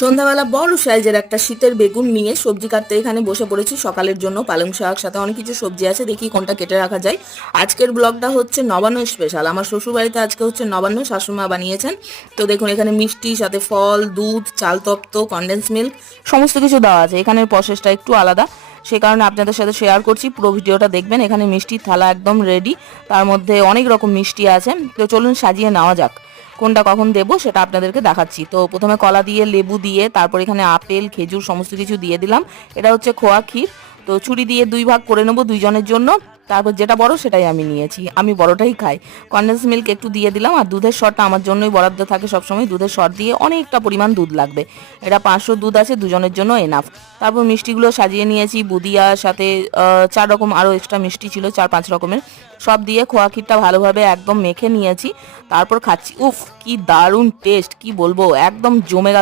সন্ধ্যাবেলা বড় সাইজের একটা শীতের বেগুন নিয়ে সবজি কাটতে এখানে বসে পড়েছি সকালের জন্য। পালং শাক, সাথে অনেক কিছু সবজি আছে, দেখি কোনটা কেটে রাখা যায়। আজকের ব্লগটা হচ্ছে নবান্ন স্পেশাল। আমার শ্বশুর বাড়িতে আজকে হচ্ছে নবান্ন, শাশুড়িমা বানিয়েছেন। তো দেখুন এখানে মিষ্টি, সাথে ফল, দুধ, চাল তপ্ত, কনডেন্স মিল্ক সমস্ত কিছু দেওয়া আছে। এখানের প্রসেসটা একটু আলাদা, সে কারণে আপনাদের সাথে শেয়ার করছি, পুরো ভিডিওটা দেখবেন। এখানে মিষ্টির থালা একদম রেডি, তার মধ্যে অনেক রকম মিষ্টি আছে। তো চলুন সাজিয়ে নেওয়া যাক। কোনটা কখন দেবো সেটা আপনাদেরকে দেখাচ্ছি। তো প্রথমে কলা দিয়ে, লেবু দিয়ে, তারপর এখানে আপেল, খেজুর সমস্ত কিছু দিয়ে দিলাম। এটা হচ্ছে খোয়া ক্ষীর। তো ছুরি দিয়ে 2 ভাগ করে নেবো দুইজনের জন্য। তারপর যেটা বড় সেটাই আমি নিয়েছি, আমি বড়টাই খাই। কনডেন্স মিল্ক একটু দিয়ে দিলাম, আর দুধের সরটা আমার জন্যই বরাদ্দ থাকে সবসময়। দুধের সর দিয়ে অনেকটা পরিমাণ দুধ লাগবে, এটা 500 দুধ আছে, দুজনের জন্য এনাফ। তারপর মিষ্টিগুলো সাজিয়ে নিয়েছি বুদিয়ার সাথে, 4 রকম আরও এক্সট্রা মিষ্টি ছিল, 4-5 রকমের। সব দিয়ে খোয়া ক্ষীরটা ভালোভাবে একদম মেখে নিয়েছি, তারপর খাচ্ছি। উফ, কি দারুণ টেস্ট, কি বলবো, একদম জমে গেল।